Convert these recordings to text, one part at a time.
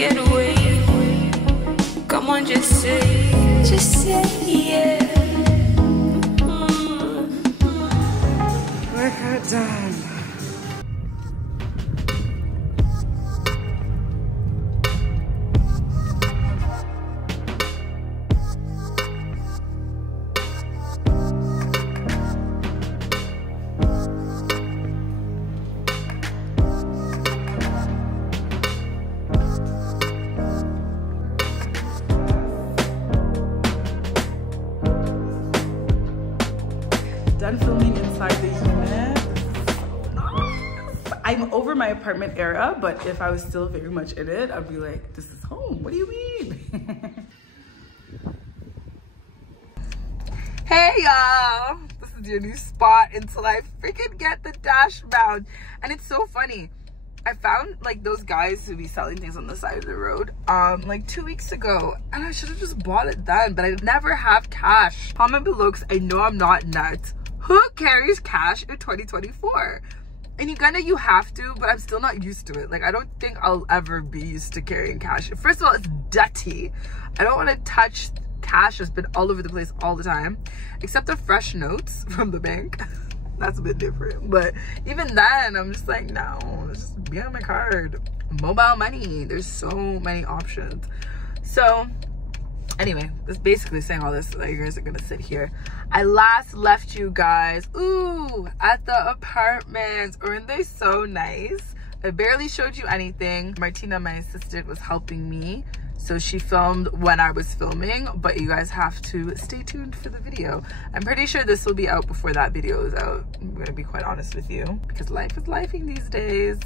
get away. Come on, just say yeah. Workout done. Done filming inside the unit. I'm over my apartment era, but if I was still very much in it, I'd be like, this is home. What do you mean? Hey y'all, this is your new spot until I freaking get the dash mount. And it's so funny. I found like those guys who be selling things on the side of the road like 2 weeks ago, and I should have just bought it then, but I never have cash. Comment below because I know I'm not nuts. Who carries cash in 2024? And you have to, but I'm still not used to it. Like, I don't think I'll ever be used to carrying cash. First of all, it's dirty. I don't want to touch cash that's been all over the place all the time, except the fresh notes from the bank. That's a bit different. But even then, I'm just like, no, just be on my card. Mobile money. There's so many options. So anyway, that's basically saying all this so that you guys are gonna sit here. I last left you guys, at the apartments. Aren't they so nice? I barely showed you anything. Martina, my assistant, was helping me, so she filmed when I was filming, but you guys have to stay tuned for the video. I'm pretty sure this will be out before that video is out. I'm gonna be quite honest with you, because life is lifing these days.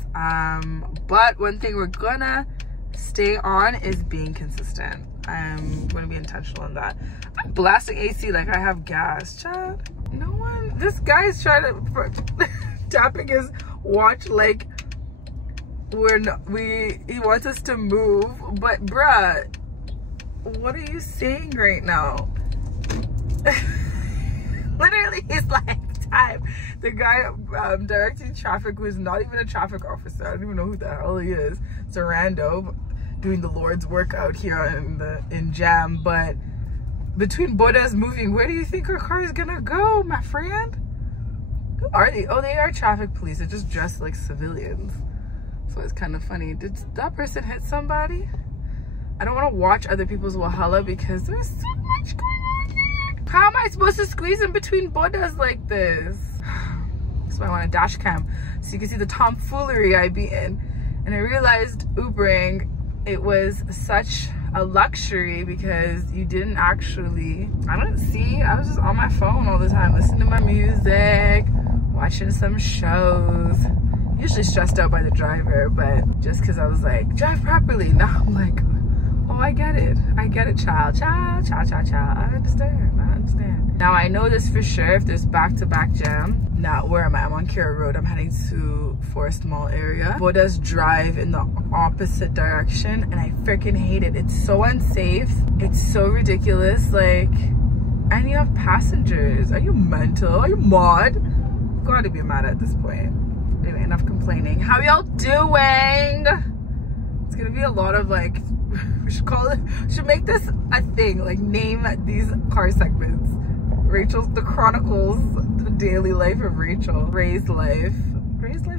But one thing we're gonna stay on is being consistent. I'm gonna be intentional in that. I'm blasting AC like I have gas, chat. No one, this guy's trying to tapping his watch like he wants us to move, but bruh, what are you saying right now? Literally, he's like, time. The guy directing traffic was not even a traffic officer. I don't even know who the hell he is. It's a rando doing the Lord's work out here in Jam. But between Bodas moving, where do you think our car is gonna go, my friend? Who are they? Oh, they are traffic police. They're just dressed like civilians. So it's kind of funny. Did that person hit somebody? I don't want to watch other people's Wahala because there's so much going on here. How am I supposed to squeeze in between Bodas like this? That's why I want a dash cam, so you can see the tomfoolery I be in. And I realized Ubering, it was such a luxury because you didn't actually, I was just on my phone all the time, listening to my music, watching some shows. Usually stressed out by the driver, but just because I was like, drive properly. Now I'm like, oh, I get it, child. I understand. Now I know this for sure. If there's back-to-back jam, now where am I? I'm on Kira Road. I'm heading to Forest Mall area. Bodas drive in the opposite direction, and I freaking hate it. It's so unsafe. It's so ridiculous. Like, and you have passengers. Are you mental? Are you mad? You've got to be mad at this point. Anyway, enough complaining. How y'all doing? It's gonna be a lot of like, we should make this a thing, like name these car segments. The Chronicles, the daily life of Rachel. Ray's life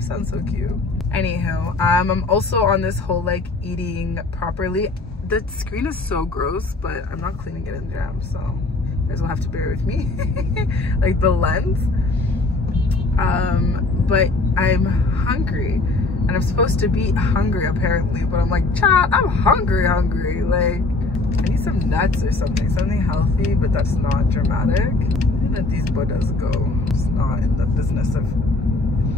sounds so cute. Anywho, I'm also on this whole like eating properly. The screen is so gross, but I'm not cleaning it in Jam, so you guys will have to bear with me. Like the lens. But I'm hungry, and I'm supposed to be hungry apparently, but I'm like, child, I'm hungry. Like, I need some nuts or something healthy, but that's not dramatic. Maybe let these Bodas go. I'm just not in the business of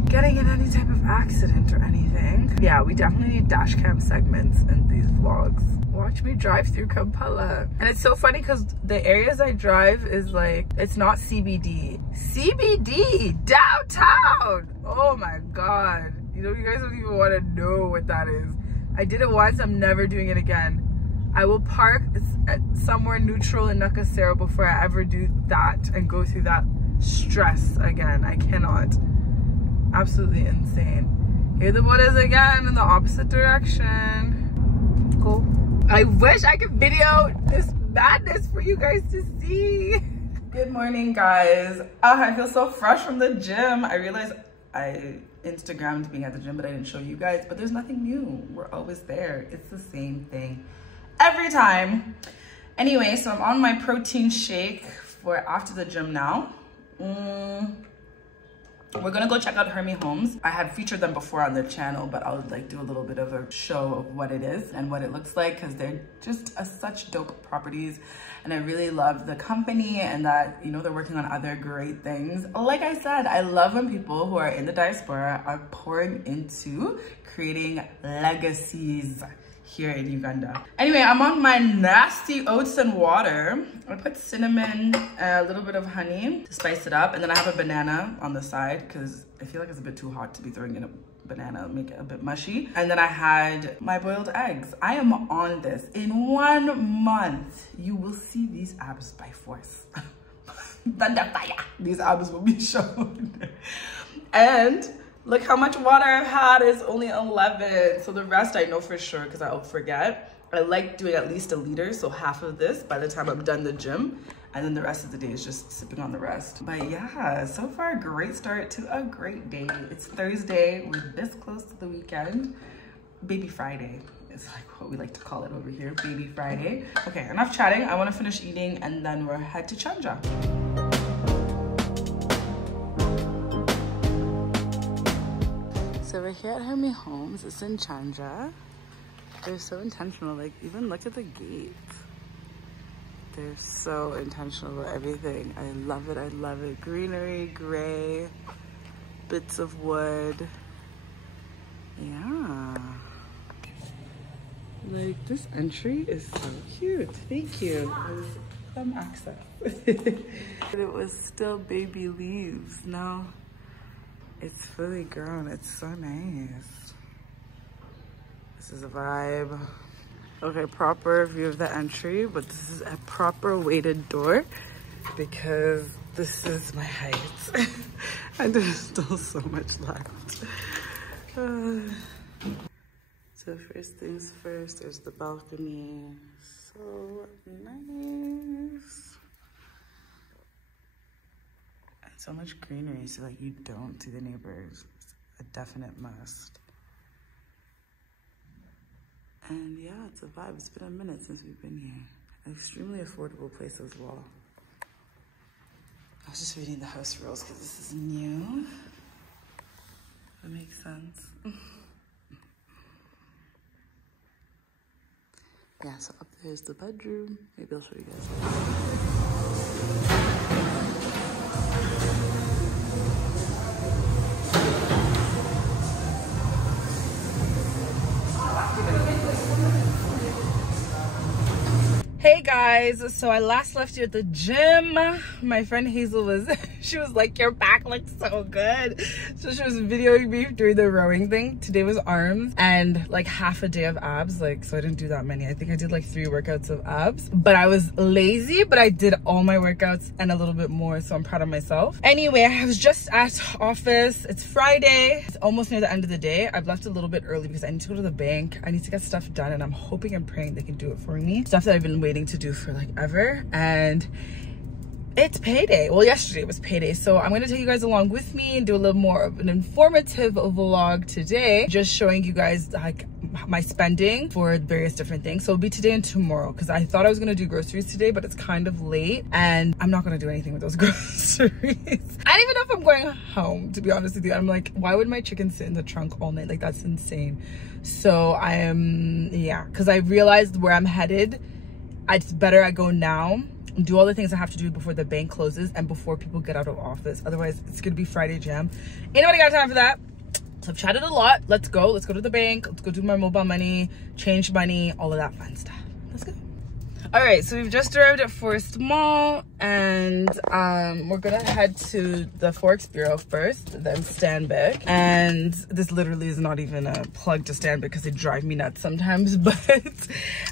getting in any type of accident or anything. Yeah, we definitely need dash cam segments in these vlogs. Watch me drive through Kampala. And it's so funny because the areas I drive is like, it's not CBD. CBD downtown. Oh my God. You know, you guys don't even want to know what that is. I did it once, I'm never doing it again. I will park at somewhere neutral in Nakasero before I ever do that and go through that stress again. I cannot. Absolutely insane. Here the Bodas again in the opposite direction. go. I wish I could video this madness for you guys to see. Good morning, guys. I feel so fresh from the gym. I realized I Instagrammed being at the gym, but I didn't show you guys, but there's nothing new. We're always there. It's the same thing every time. Anyway, so I'm on my protein shake for after the gym now. We're gonna go check out Heeey homes. I have featured them before on their channel, but I'll like do a little bit of a show of what it is and what it looks like, because they're just such dope properties. And I really love the company and that, you know, they're working on other great things. Like I said, I love when people who are in the diaspora are pouring into creating legacies here in Uganda. Anyway, I'm on my nasty oats and water. I put cinnamon, a little bit of honey to spice it up, and then I have a banana on the side because I feel like it's a bit too hot to be throwing in a banana, make it a bit mushy. And then I had my boiled eggs. I am on this. In 1 month, you will see these abs by force. Thunder fire. These abs will be shown. And look how much water I've had. It's only 11. So the rest I know for sure because I'll forget. I like doing at least 1 liter, so half of this by the time I'm done the gym. And then the rest of the day is just sipping on the rest. But yeah, so far a great start to a great day. It's Thursday. We're this close to the weekend. Baby Friday is like what we like to call it over here. Baby Friday. Okay, enough chatting. I want to finish eating and then we'll head to Chanja. So we're here at Heeey Homes. It's in Chanja. They're so intentional. Like, even look at the gate. They're so intentional about everything. I love it. I love it. Greenery, gray, bits of wood. Yeah. Like, this entry is so cute. Thank you. Some access. It was still baby leaves. Now it's fully grown. It's so nice. This is a vibe. Okay, proper view of the entry, but this is a proper weighted door because this is my height. And there's still so much left. So first things first, there's the balcony. So nice. And so much greenery, so like you don't see the neighbors. It's a definite must. And yeah, it's a vibe. It's been a minute since we've been here. An extremely affordable place as well. I was just reading the house rules because this is new. That makes sense. Yeah, so up there's the bedroom. Maybe I'll show you guys. Hey guys, so I last left you at the gym. My friend Hazel was, she was like, your back looks so good. So she was videoing me doing the rowing thing. Today was arms and like half a day of abs. Like, so I didn't do that many. I think I did like 3 workouts of abs, but I was lazy, but I did all my workouts and a little bit more. So I'm proud of myself. Anyway, I was just at office. It's Friday. It's almost near the end of the day. I've left a little bit early because I need to go to the bank. I need to get stuff done and I'm hoping and praying they can do it for me. Stuff that I've been waiting to do for like ever. And it's payday. Well, yesterday was payday, so I'm going to take you guys along with me and do a little more of an informative vlog today, just showing you guys like my spending for various different things. So it'll be today and tomorrow because I thought I was going to do groceries today, but it's kind of late and I'm not going to do anything with those groceries. I don't even know if I'm going home, to be honest with you. I'm like, why would my chicken sit in the trunk all night? Like, that's insane. So I am, yeah, because I realized where I'm headed. It's better I go now, do all the things I have to do before the bank closes and before people get out of office. Otherwise, it's gonna be Friday jam. Ain't nobody got time for that. So I've chatted a lot. Let's go. Let's go to the bank. Let's go do my mobile money, change money, all of that fun stuff. Let's go. All right, so we've just arrived at Forest Mall, and we're gonna head to the Forex Bureau first, then Stanbic. And this literally is not even a plug to Stanbic because they drive me nuts sometimes, but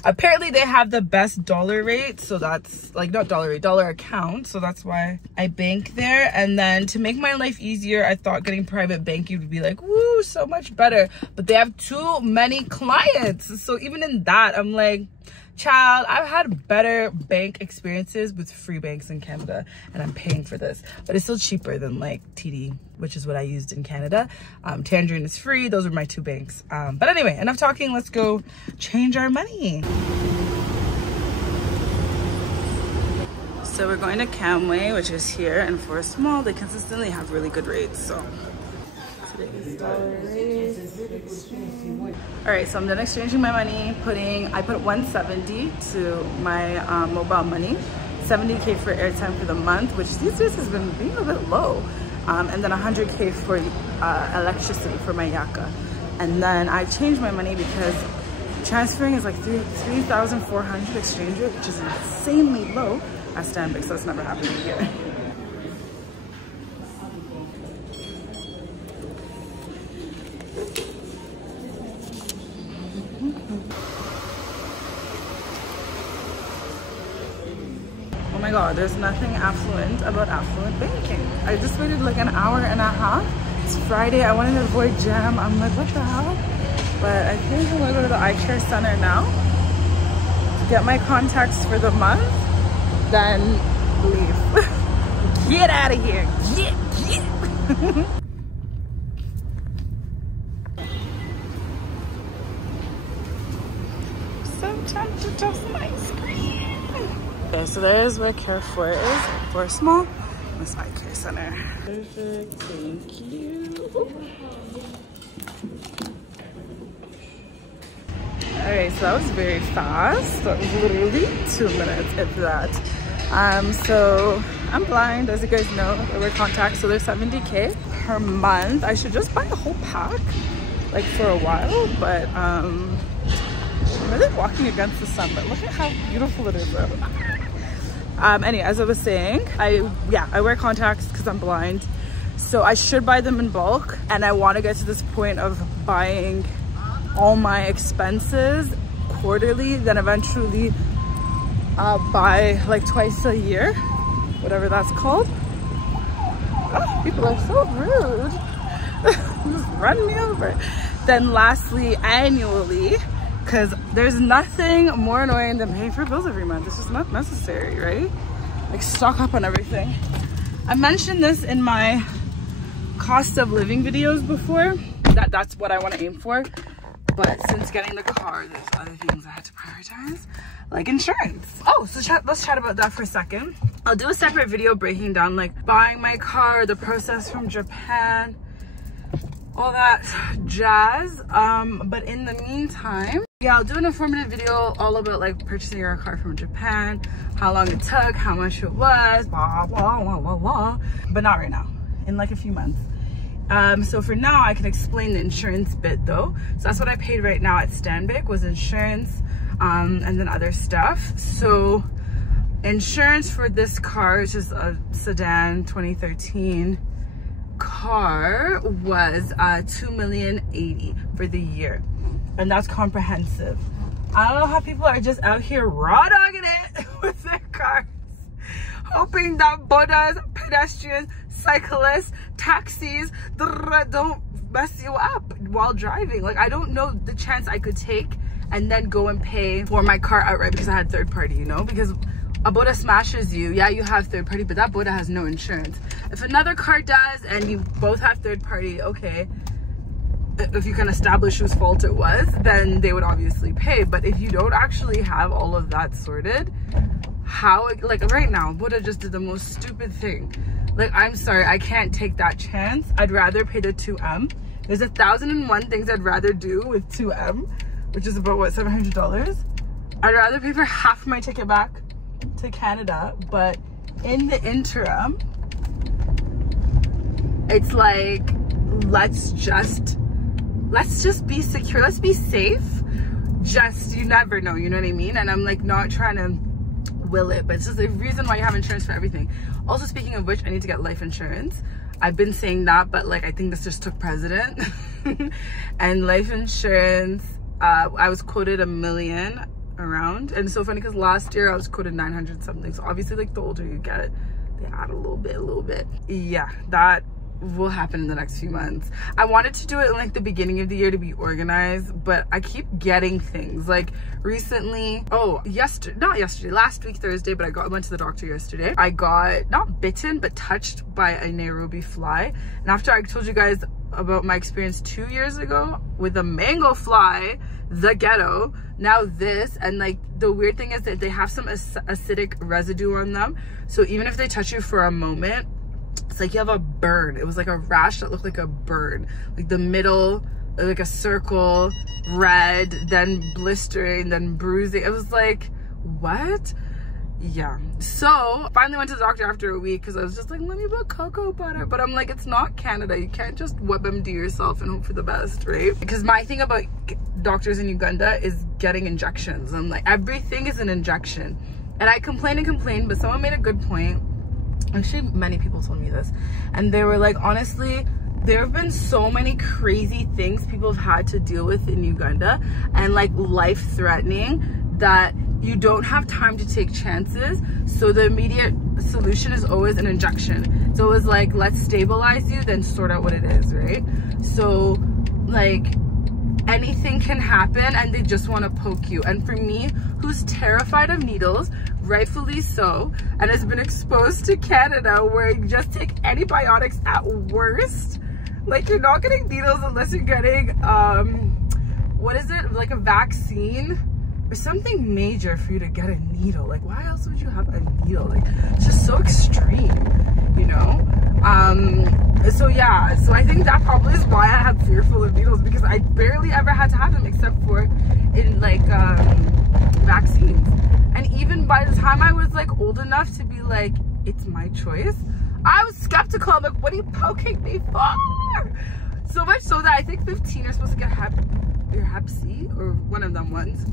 apparently they have the best dollar rate, so that's like not dollar rate, dollar account, so that's why I bank there. And then to make my life easier, I thought getting private banking would be like, woo, so much better, but they have too many clients, so even in that I'm like, child, I've had better bank experiences with free banks in Canada, and I'm paying for this, but it's still cheaper than like TD, which is what I used in Canada. Tangerine is free. Those are my two banks. But anyway, enough talking. Let's go change our money. So we're going to Camway, which is here in Forest Mall. They consistently have really good rates, so all right, so I'm done exchanging my money. I put 170 to my mobile money, 70K for airtime for the month, which these days has been being a bit low, and then 100K for electricity for my Yaka. And then I changed my money because transferring is like 3,400 exchange rate, which is insanely low at Stanbic, so that's never happening here. Oh my god, there's nothing affluent about affluent banking. I just waited like an hour and a half. It's Friday, I wanted to avoid jam. I'm like, what the hell? But I think I'm gonna go to the eye care center now to get my contacts for the month, then leave. Get out of here, get. So tempted to have some ice cream. Okay, so there's where Carrefour is, Forest Mall, and this eye care center. Perfect, thank you. All right, so that was very fast. That was literally 2 minutes, if that. So I'm blind, as you guys know. I wear contacts, so they're 70K per month. I should just buy a whole pack, like for a while, but I'm really walking against the sun, but look at how beautiful it is though. Anyway, as I was saying, I wear contacts because I'm blind, so I should buy them in bulk, and I want to get to this point of buying all my expenses quarterly, then eventually buy like twice a year, whatever that's called. Oh, people are so rude. Just run me over. Then lastly, annually, because there's nothing more annoying than paying for bills every month. It's just not necessary, right? Like, stock up on everything. I mentioned this in my cost of living videos before, that's what I want to aim for. But since getting the car, there's other things I had to prioritize, like insurance. Oh, so let's chat about that for a second. I'll do a separate video breaking down like buying my car, the process from Japan, all that jazz. But in the meantime, yeah, I'll do an informative video all about like purchasing your car from Japan, how long it took, how much it was, blah, blah, blah, blah, blah. But not right now, in like a few months. So for now, I can explain the insurance bit though. So that's what I paid right now at Stanbic, was insurance, and then other stuff. So insurance for this car, which is a sedan 2013 car, was $2,080,000 for the year, and that's comprehensive. I don't know how people are just out here raw dogging it with their cars, hoping that bodas, pedestrians, cyclists, taxis don't mess you up while driving. Like, I don't know the chance I could take and then go and pay for my car outright because I had third party, you know, because a boda smashes you, yeah, you have third party, but that boda has no insurance. If another car does and you both have third party, okay, if you can establish whose fault it was, then they would obviously pay. But if you don't actually have all of that sorted, how, like right now, boda just did the most stupid thing. Like, I'm sorry, I can't take that chance. I'd rather pay the 2M. There's 1,001 things I'd rather do with 2M, which is about, what, $700? I'd rather pay for half my ticket back to Canada, but in the interim, it's like, let's just be secure, let's be safe. Just, you never know, you know what I mean? And I'm like not trying to will it, but it's just the reason why you have insurance for everything. Also, speaking of which, I need to get life insurance. I've been saying that, but like I think this just took precedent. And life insurance, I was quoted $1 million around, and it's so funny because last year I was quoted 900 something. So obviously, like the older you get, they add a little bit. Yeah, that will happen in the next few months. I wanted to do it in like the beginning of the year to be organized, but I keep getting things like recently, last week Thursday, but I went to the doctor yesterday. I got not bitten but touched by a Nairobi fly, and after I told you guys about my experience 2 years ago with a mango fly, the ghetto, now this, and like the weird thing is that they have some acidic residue on them, so even if they touch you for a moment, it's like you have a burn. It was like a rash that looked like a burn, like the middle, like a circle, red, then blistering, then bruising. It was like, what? Yeah. So finally went to the doctor after a week because I was just like, let me put cocoa butter, but I'm like, it's not Canada. You can't just WebMD yourself and hope for the best, right? Because my thing about doctors in Uganda is getting injections. I'm like, everything is an injection, and I complain, but someone made a good point. Actually, many people told me this, and they were like, honestly, there have been so many crazy things people have had to deal with in Uganda, and like life-threatening, that you don't have time to take chances. So the immediate solution is always an injection. So it was like, let's stabilize you, then sort out what it is, right? So like anything can happen, and they just want to poke you. And for me, who's terrified of needles, rightfully so, and has been exposed to Canada where you just take antibiotics at worst, like you're not getting needles unless you're getting what is it, like a vaccine or something major for you to get a needle. Like, why else would you have a needle? Like, it's just so extreme, you know? So yeah, so I think that probably is why I have fearful of needles, because I barely ever had to have them except for in like vaccines. And even by the time I was like old enough to be like, it's my choice, I was skeptical. I'm like, what are you poking me for? So much so that I think 15 you're supposed to get Hep C or one of them ones.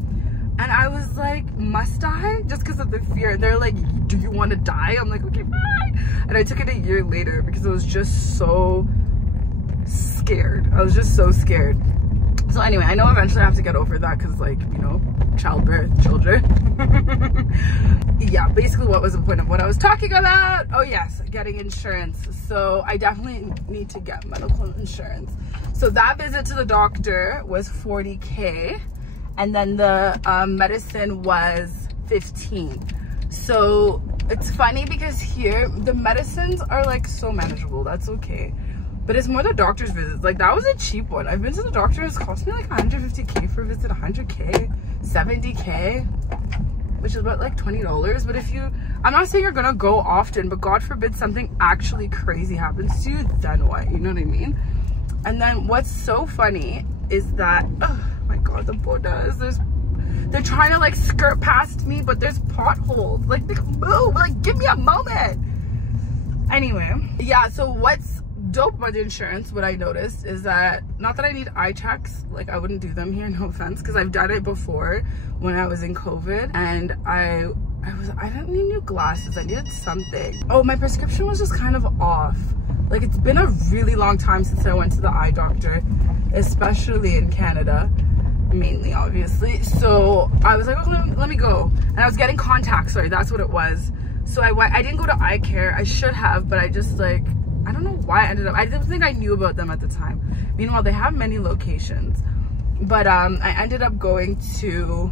And I was like, must I? Just because of the fear. And they're like, do you want to die? I'm like, okay, fine. And I took it a year later because I was just so scared. I was just so scared. So anyway, I know eventually I have to get over that because, like, you know, childbirth, children. Yeah, basically what was the point of what I was talking about? Oh yes, getting insurance. So I definitely need to get medical insurance. So that visit to the doctor was 40K. And then the medicine was 15. So it's funny because here the medicines are like so manageable. That's okay, but it's more the doctor's visits. Like that was a cheap one. I've been to the doctor, it's cost me like 150K for a visit, 100K, 70K, which is about like $20. But if you, I'm not saying you're gonna go often, but God forbid something actually crazy happens to you, then what? You know what I mean? And then what's so funny is that, oh my God, the bodas, they're trying to like skirt past me, but there's potholes. Like, move, like give me a moment. Anyway, yeah, so what's dope about the insurance, what I noticed is that, not that I need eye checks, like I wouldn't do them here, no offense, because I've done it before when I was in COVID, and I didn't need new glasses, I needed something. Oh, my prescription was just kind of off. Like, it's been a really long time since I went to the eye doctor, especially in Canada, mainly, obviously. So I was like, oh, let me go. And I was getting contacts, sorry, that's what it was. So I didn't go to eye care. I should have, but I just like, I don't know why I ended up, I don't think I knew about them at the time. Meanwhile, they have many locations. But I ended up going to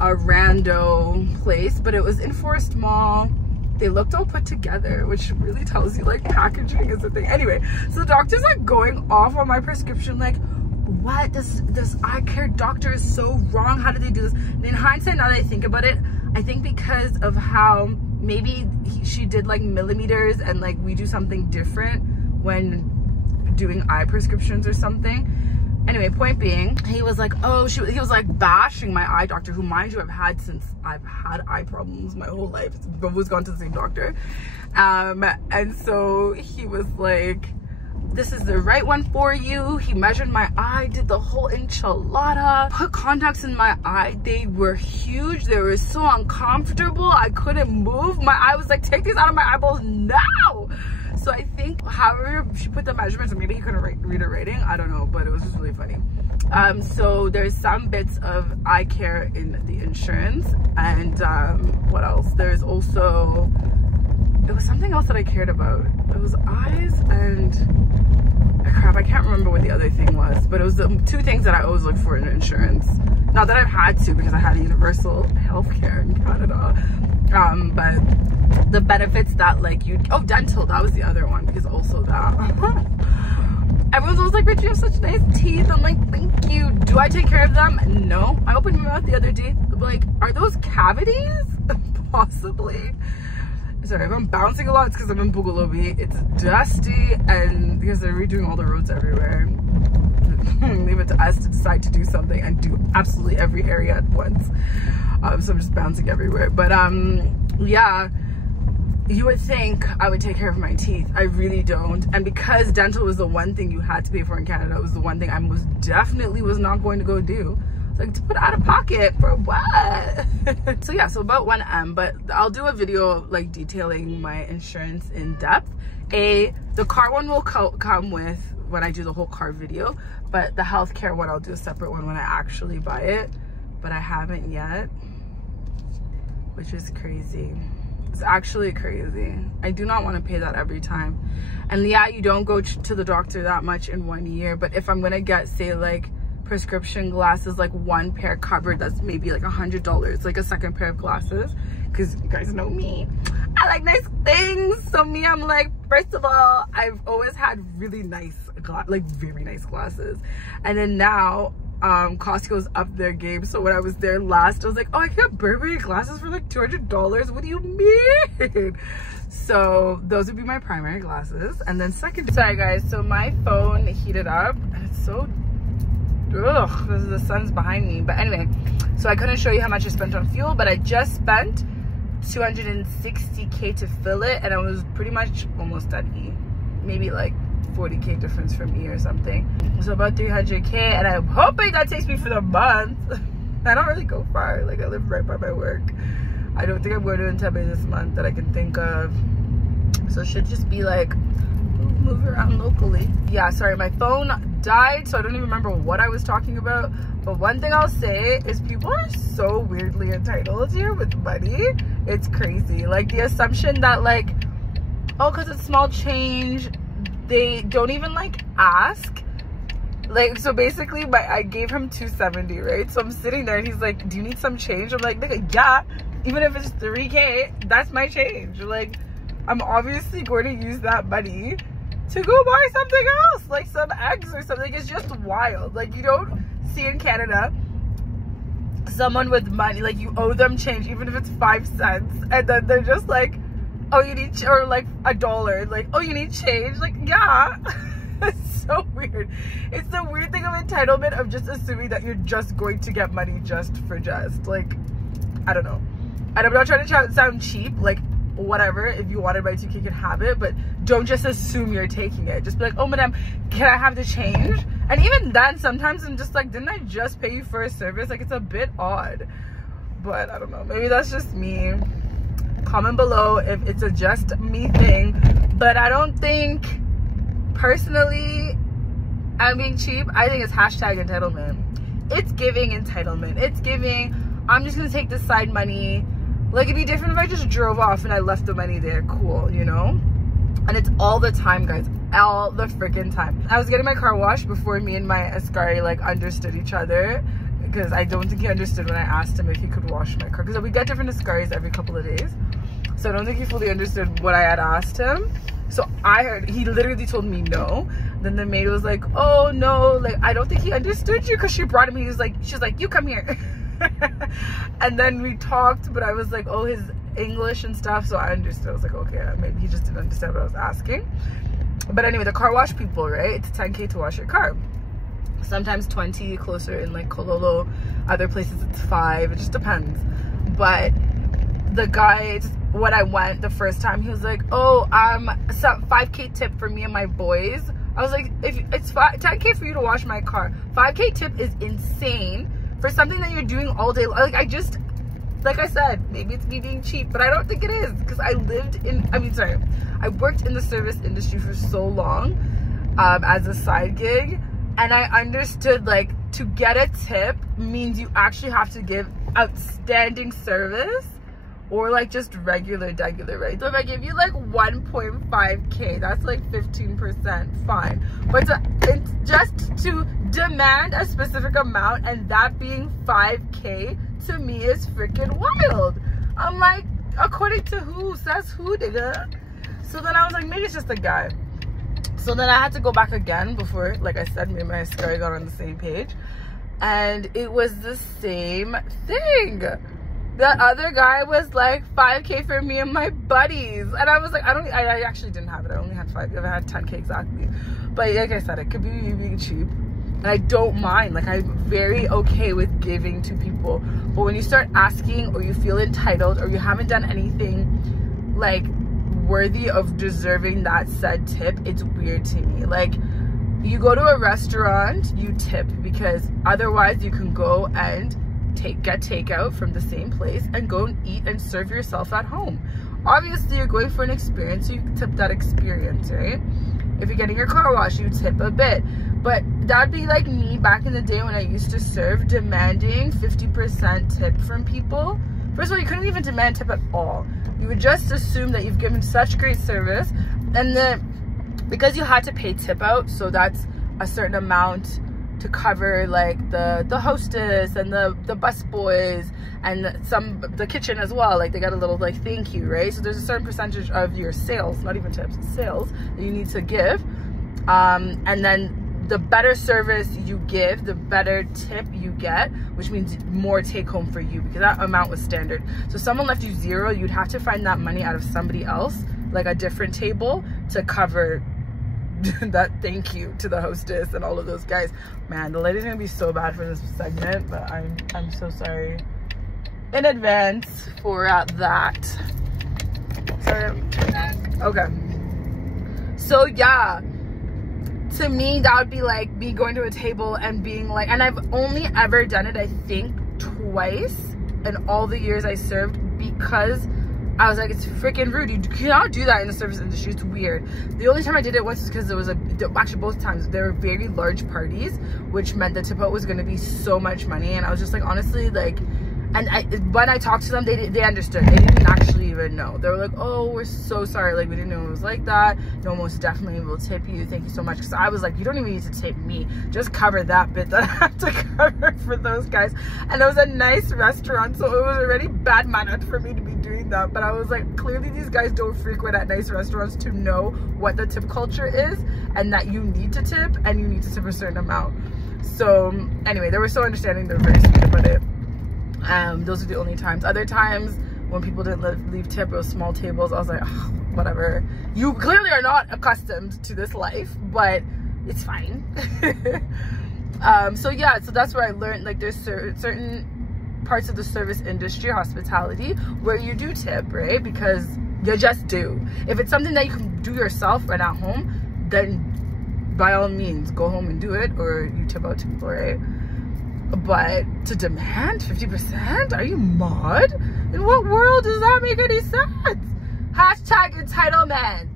a rando place, but it was in Forest Mall. They looked all put together, which really tells you like packaging is a thing. Anyway, so the doctor's like going off on my prescription, like, what, this eye care doctor is so wrong, how did they do this? And in hindsight, now that I think about it, I think because of how maybe she did like millimeters, and like we do something different when doing eye prescriptions or something. Anyway, point being, he was like, oh, he was like bashing my eye doctor, who, mind you, I've had since I've had eye problems my whole life. I've always gone to the same doctor. And so he was like, this is the right one for you. He measured my eye, did the whole enchilada, put contacts in my eye. They were huge. They were so uncomfortable. I couldn't move. My eye was like, take these out of my eyeballs now. So I think however she put the measurements, or maybe he couldn't read a rating, I don't know, but it was just really funny. So there's some bits of eye care in the insurance, and what else? There's also, it was something else that I cared about. It was eyes and crap, I can't remember what the other thing was, but it was the two things that I always look for in insurance. Not that I've had to, because I had universal healthcare in Canada, but the benefits that like you, oh, dental, that was the other one, because also that everyone's always like, Rich, you have such nice teeth. I'm like, thank you. Do I take care of them? No. I opened my mouth the other day, like, are those cavities? Possibly. Sorry, if I'm bouncing a lot, it's because I'm in Bugalobi. It's dusty, and because they're redoing all the roads everywhere. Leave it to us to decide to do something and do absolutely every area at once. So I'm just bouncing everywhere. But yeah, you would think I would take care of my teeth. I really don't. And because dental was the one thing you had to pay for in Canada, it was the one thing I most definitely was not going to go do. Like, to put out of pocket for what? So yeah, so about 1M, but I'll do a video like detailing my insurance in depth. The car one will come with when I do the whole car video, but the healthcare one I'll do a separate one when I actually buy it, but I haven't yet, which is crazy. It's actually crazy. I do not want to pay that every time. And yeah, you don't go to the doctor that much in 1 year, but if I'm gonna get, say, like prescription glasses, like one pair covered, that's maybe like $100, like a second pair of glasses, because you guys know me, I like nice things. So me, I'm like, first of all, I've always had really nice like very nice glasses, and then now Costco's up their game. So when I was there last, I was like, oh, I can get Burberry glasses for like $200. What do you mean? So those would be my primary glasses. And then second, sorry guys, so my phone heated up and it's so, ugh, the sun's behind me. But anyway, so I couldn't show you how much I spent on fuel, but I just spent 260K to fill it, and I was pretty much almost at E, maybe like 40K difference from E or something. So about 300K, and I'm hoping that takes me for the month. I don't really go far, like I live right by my work. I don't think I'm going to Entebbe this month that I can think of, so it should just be like move around locally. Yeah, sorry, my phone died, so I don't even remember what I was talking about. But one thing I'll say is people are so weirdly entitled here with money. It's crazy. Like the assumption that like, oh, because it's small change, they don't even like ask. Like, so basically I gave him 270, right? So I'm sitting there and he's like, do you need some change? I'm like, nigga, yeah, even if it's 3K, that's my change. Like, I'm obviously going to use that money to go buy something else, like some eggs or something. It's just wild. Like, you don't see in Canada someone with money, like you owe them change, even if it's 5 cents, and then they're just like, oh, you need, or like $1, like, oh, you need change. Like, yeah. It's so weird. It's the weird thing of entitlement of just assuming that you're just going to get money just for just, like, I don't know. And I'm not trying to sound cheap, like, whatever, if you wanted my 2K, you can have it, but don't just assume you're taking it. Just be like, oh, madam, can I have the change? And even then, sometimes I'm just like, didn't I just pay you for a service? Like, it's a bit odd, but I don't know, maybe that's just me. Comment below if it's a just me thing, but I don't think, personally, I'm being cheap. I think it's hashtag entitlement. It's giving entitlement. It's giving, I'm just gonna take this side money. Like, it'd be different if I just drove off and I left the money there, cool, you know? And it's all the time, guys, all the freaking time. I was getting my car washed before me and my Ascari like understood each other, because I don't think he understood when I asked him if he could wash my car, because we get different Ascaris every couple of days. So I don't think he fully understood what I had asked him. So I heard, he literally told me no. Then the maid was like, oh no, like, I don't think he understood you, because she brought him, he was like, she's like, you come here. And then we talked, but I was like, oh, his English and stuff, so I understood. I was like, okay, maybe he just didn't understand what I was asking. But anyway, the car wash people, right, it's 10K to wash your car, sometimes 20 closer in like Kololo, other places it's 5, it just depends. But the guy, when I went the first time, he was like, oh, some 5K tip for me and my boys, I was like, if it's 10K for you to wash my car, 5K tip is insane for something that you're doing all day. Like I said, maybe it's me being cheap, but I don't think it is, because I worked in the service industry for so long as a side gig, and I understood, like, to get a tip means you actually have to give outstanding service, or like just regular, right? So if I give you like 1.5K, that's like 15%, fine. But it's just to demand a specific amount, and that being 5K, to me is freaking wild. I'm like, according to who? Says who, nigga? So then I was like, maybe it's just a guy. So then I had to go back again before, like I said, me and my story got on the same page. And it was the same thing. The other guy was like 5K for me and my buddies. And I was like, I actually didn't have it. I only had 5, I had 10K exactly. But like I said, it could be me being cheap. And I don't mind. Like, I'm very okay with giving to people. But when you start asking, or you feel entitled, or you haven't done anything like worthy of deserving that said tip, it's weird to me. Like, you go to a restaurant, you tip, because otherwise you can go and get takeout from the same place and go and eat and serve yourself at home. Obviously, you're going for an experience, so you tip that experience, right? If you're getting your car washed, you tip a bit. But that'd be like me back in the day when I used to serve, demanding 50% tip from people. First of all, you couldn't even demand tip at all. You would just assume that you've given such great service, and then because you had to pay tip out, so that's a certain amount to cover like the hostess and the bus boys and the kitchen as well. Like, they got a little like thank you, right? So there's a certain percentage of your sales, not even tips, sales, that you need to give. And then the better service you give, the better tip you get, which means more take home for you, because that amount was standard. So if someone left you 0, you'd have to find that money out of somebody else, like a different table, to cover that thank you to the hostess and all of those guys. Man, the lady's gonna be so bad for this segment, but I'm so sorry in advance for that. Sorry. Okay. So yeah, to me that would be like me going to a table and being like, and I've only ever done it, I think, twice in all the years I served, because I was like, it's freaking rude. You cannot do that in the service industry. It's weird. The only time I did it once is because there was actually both times, there were very large parties, which meant the tip out was going to be so much money. And I was just like, honestly, like, and when I talked to them, they understood. They didn't actually even know. They were like, oh, we're so sorry. Like, we didn't know it was like that. No, most definitely will tip you. Thank you so much. Because I was like, you don't even need to tip me. Just cover that bit that I have to cover for those guys. And it was a nice restaurant, so it was already bad mannered for me to be doing that. But I was like, clearly these guys don't frequent at nice restaurants to know what the tip culture is, and that you need to tip, and you need to tip a certain amount. So anyway, they were so understanding. They were very sweet about it. Those are the only times. Other times when people didn't leave tip, it was small tables. I was like, oh, whatever. You clearly are not accustomed to this life, but it's fine. So yeah, so that's where I learned, like, there's certain parts of the service industry, hospitality, where you do tip, right? Because you just do. If it's something that you can do yourself right at home, then by all means go home and do it, or you tip out to people, right? But to demand 50%? Are you mad? In what world does that make any sense? Hashtag entitlement.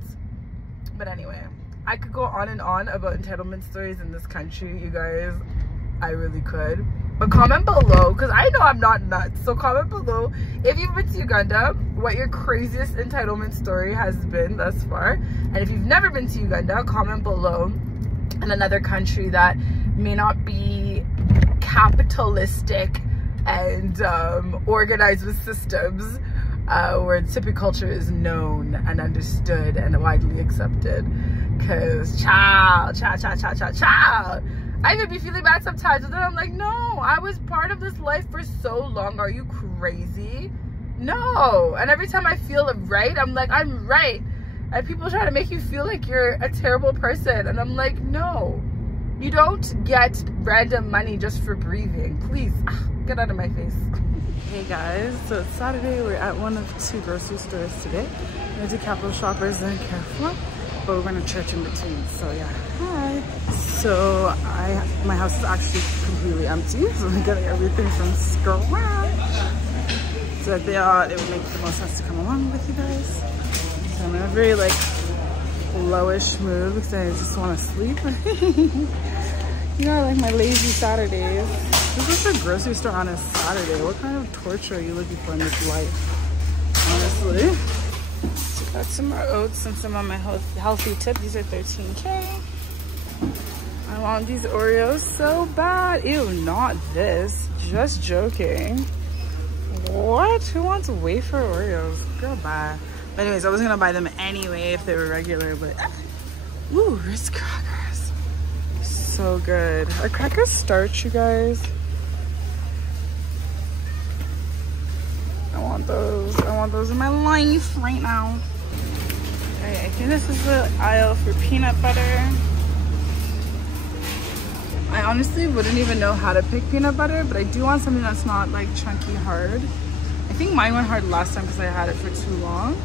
But anyway, I could go on and on about entitlement stories in this country, you guys. I really could. But comment below, because I know I'm not nuts. So comment below if you've been to Uganda, what your craziest entitlement story has been thus far. And if you've never been to Uganda, comment below in another country that may not be capitalistic and organized with systems, where tipping culture is known and understood and widely accepted. Because child, I may be feeling bad sometimes, but then I'm like, no, I was part of this life for so long. Are you crazy? No. And every time I feel right, I'm like, I'm right. And people try to make you feel like you're a terrible person, and I'm like, no. You don't get random money just for breathing. Please, get out of my face. Hey guys, so it's Saturday. We're at one of 2 grocery stores today. We're going to Capital Shoppers and Carrefour. over in a church in between. So yeah, hi. So my house is actually completely empty, so I'm getting everything from scratch. So if they are, it would make the most sense to come along with you guys. So I'm in a very like lowish mood because I just want to sleep. You know, like my lazy Saturdays. Who goes to a grocery store on a Saturday? What kind of torture are you looking for in this life? Honestly. So got some more oats since I'm on my healthy tip. These are 13K. I want these Oreos so bad. Ew, not this. Just joking. What? Who wants wafer Oreos? Girl, bye. But anyways, I was gonna buy them anyway if they were regular, but ooh, Ritz crackers. So good. Are crackers starch, you guys? I want those. I want those in my life right now. Alright, I think this is the aisle for peanut butter. I honestly wouldn't even know how to pick peanut butter, but I do want something that's not like chunky hard. I think mine went hard last time because I had it for too long.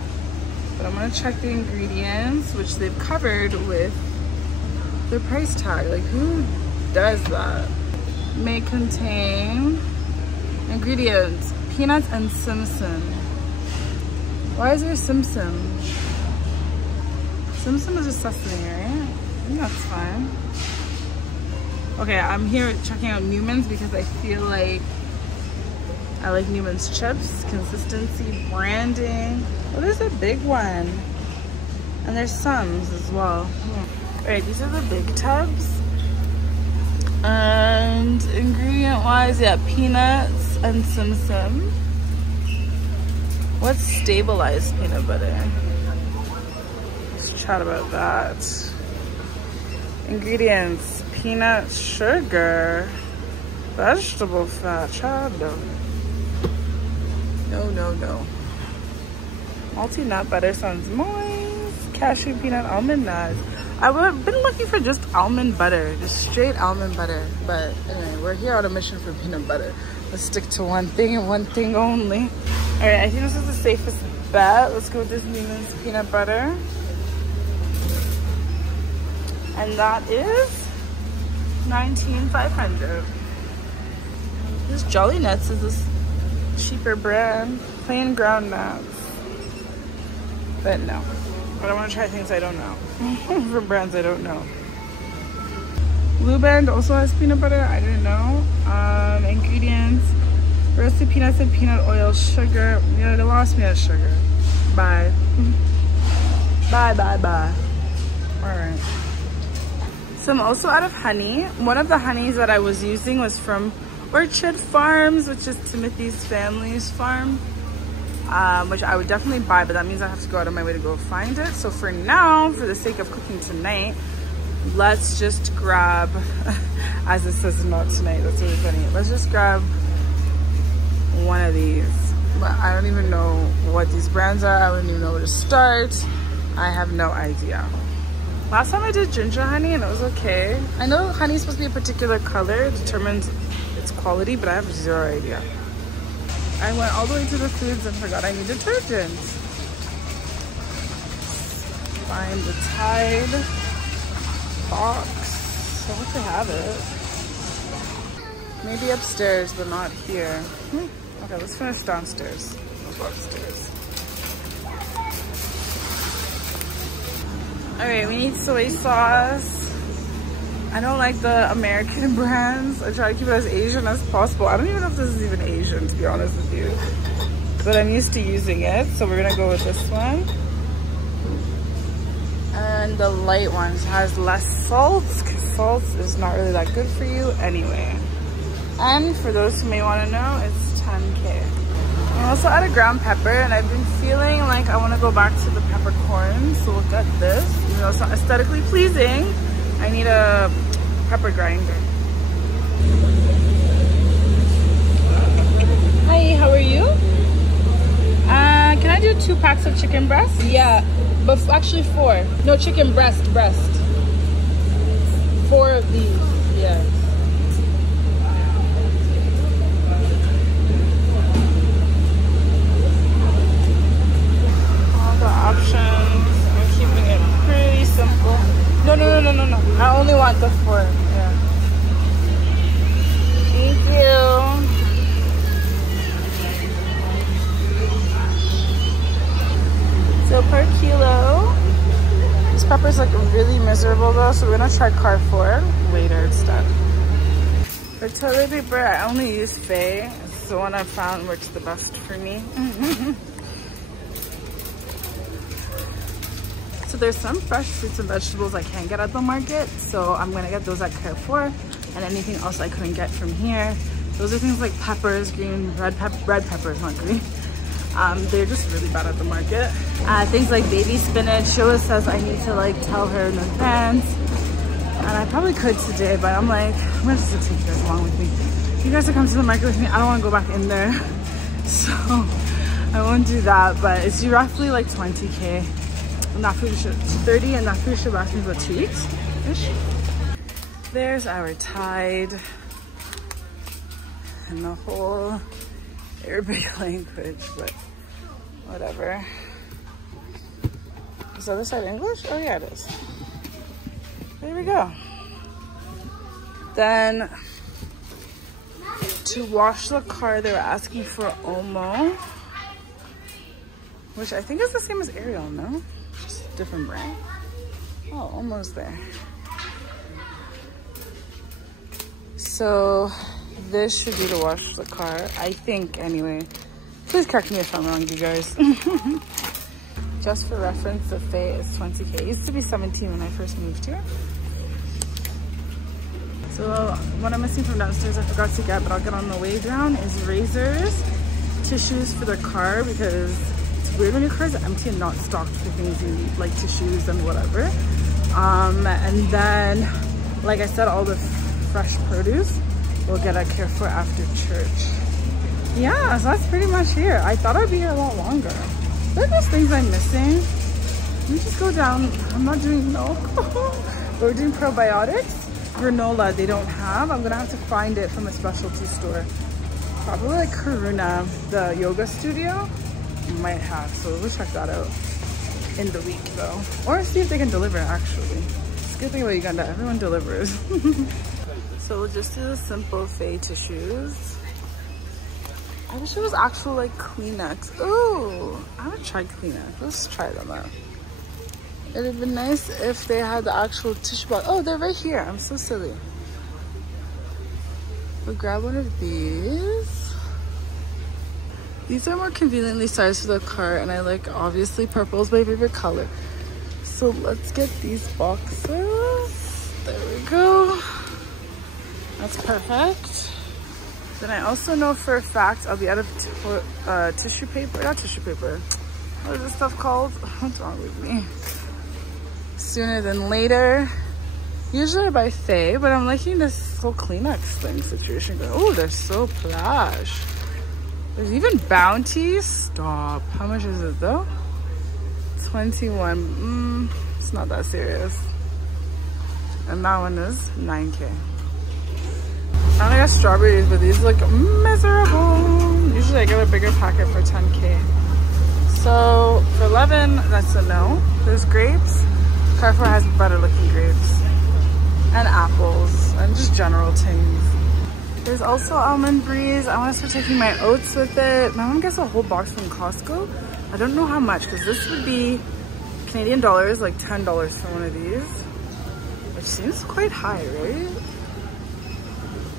But I'm gonna check the ingredients, which they've covered with their price tag. Like, who does that? May contain ingredients: peanuts and Simsim. Why is there Simsim? Simsim is just sesame, right? I think that's fine. Okay, I'm here checking out Newman's because I feel like I like Newman's chips, consistency, branding. Oh, there's a big one. And there's Sums as well. All right, these are the big tubs. And ingredient wise, yeah, peanuts and Simsim. What's stabilized peanut butter? Let's chat about that. Ingredients: peanut, sugar, vegetable fat, chado. No. Multi-nut butter sounds moist. Cashew, peanut, almond nuts. I've been looking for just almond butter, just straight almond butter. But anyway, we're here on a mission for peanut butter. Let's stick to one thing and one thing only. All right, I think this is the safest bet. Let's go with this Newman's peanut butter. And that is $19,500. This Jolly Nuts is this cheaper brand, plain ground nuts. But no, but I want to try things I don't know from brands I don't know. Blue Band also has peanut butter. I didn't know. Ingredients: roasted peanuts and peanut oil, sugar. Yeah, they lost me at sugar. Bye. Bye. All right. So I'm also out of honey. One of the honeys that I was using was from Orchard Farms, which is Timothy's family's farm, which I would definitely buy, but that means I have to go out of my way to go find it. So for now, for the sake of cooking tonight, let's just grab, as it says not tonight, that's really funny. Let's just grab one of these. But I don't even know what these brands are. I wouldn't even know where to start. I have no idea. Last time I did ginger honey and it was okay. I know honey is supposed to be a particular color, it determines its quality, but I have zero idea. I went all the way to the foods and forgot I need detergent. Find the Tide box. I hope they have it. Maybe upstairs, but not here. Okay, let's finish downstairs. Let's go upstairs. All right, we need soy sauce. I don't like the American brands. I try to keep it as Asian as possible. I don't even know if this is even Asian, to be honest with you. But I'm used to using it, so we're gonna go with this one. And the light one has less salt, because salt is not really that good for you anyway. And for those who may wanna know, it's 10K. I'm also out of ground pepper, and I've been feeling like I wanna go back to the peppercorn, so we'll get this. Even though it's not aesthetically pleasing, I need a pepper grinder. Hi, how are you? Can I do 2 packs of chicken breast? Yeah, but actually 4. No, chicken breast. 4 of these, yeah. All the options. I'm keeping it pretty no. I only want the 4. Yeah. Thank you. So per kilo, this pepper's like really miserable though, so we're gonna try Carrefour later instead. For toilet paper, I only use Heeey. It's the one I found works the best for me. So there's some fresh fruits and vegetables I can't get at the market, so I'm gonna get those at Carrefour, and anything else I couldn't get from here. Those are things like peppers, red peppers, not green. They're just really bad at the market. Things like baby spinach. Sheila says I need to like tell her in advance, and I probably could today, but I'm like, I'm gonna just take you guys along with me. You guys are coming to the market with me. I don't want to go back in there, so I won't do that. But it's roughly like 20K. And that food should 30, and that food should last me about 2 weeks ish. There's our Tide and the whole Arabic language, but whatever. Is the other side English? Oh yeah, it is. There we go. Then to wash the car, they were asking for Omo, which I think is the same as Ariel, no? Just a different brand. Oh, almost there. So this should be to wash the car, I think, anyway. Please correct me if I'm wrong, you guys. Just for reference, the Heeey is 20K. It used to be 17 when I first moved here. So what I'm missing from downstairs, I forgot to get, but I'll get on the way down, is razors, tissues for the car, because it's weird when your car is empty and not stocked for things you need, like tissues and whatever. And then, like I said, all the fresh produce we'll get at Carrefour after church. Yeah, so that's pretty much here. I thought I'd be here a lot longer. Look at those things I'm missing. Let me just go down. I'm not doing milk. We're doing probiotics. Granola they don't have. I'm gonna have to find it from a specialty store. Probably like Karuna, the yoga studio, might have. So we'll check that out in the week though. Or see if they can deliver actually. It's a good thing about Uganda, everyone delivers. So we'll just do the simple Heeey tissues. I wish it was actual like Kleenex. Ooh, I haven't tried Kleenex. Let's try them out. It'd have been nice if they had the actual tissue box. Oh, they're right here. I'm so silly. We'll grab one of these. These are more conveniently sized for the car, and I like, obviously, purple is my favorite color. So let's get these boxes. There we go. That's perfect. Then I also know for a fact I'll be out of tissue paper. Not tissue paper. What is this stuff called? What's wrong with me? Sooner than later. Usually I buy Heeey, but I'm liking this whole Kleenex thing situation. Oh, they're so plush. There's even Bounty. Stop. How much is it though? 21. It's not that serious. And that one is 9K. I only got strawberries, but these look miserable. Usually I get a bigger packet for 10K. So for 11, that's a no. There's grapes. Carrefour has better looking grapes. And apples. And just general things. There's also almond breeze. I want to start taking my oats with it. My mom gets a whole box from Costco. I don't know how much, because this would be Canadian dollars, like $10 for one of these. Which seems quite high, right?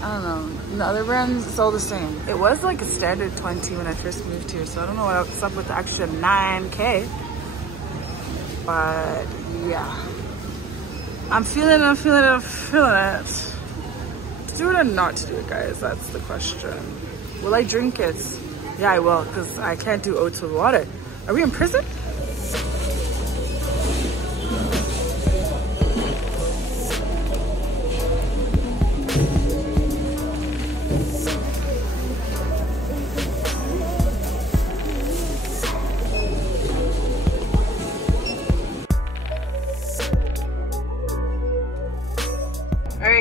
I don't know. In the other brands, it's all the same. It was like a standard 20 when I first moved here, so I don't know what's up with the extra 9K. But yeah. I'm feeling it. To do it or not to do it, guys? That's the question. Will I drink it? Yeah, I will, because I can't do oats with water. Are we in prison?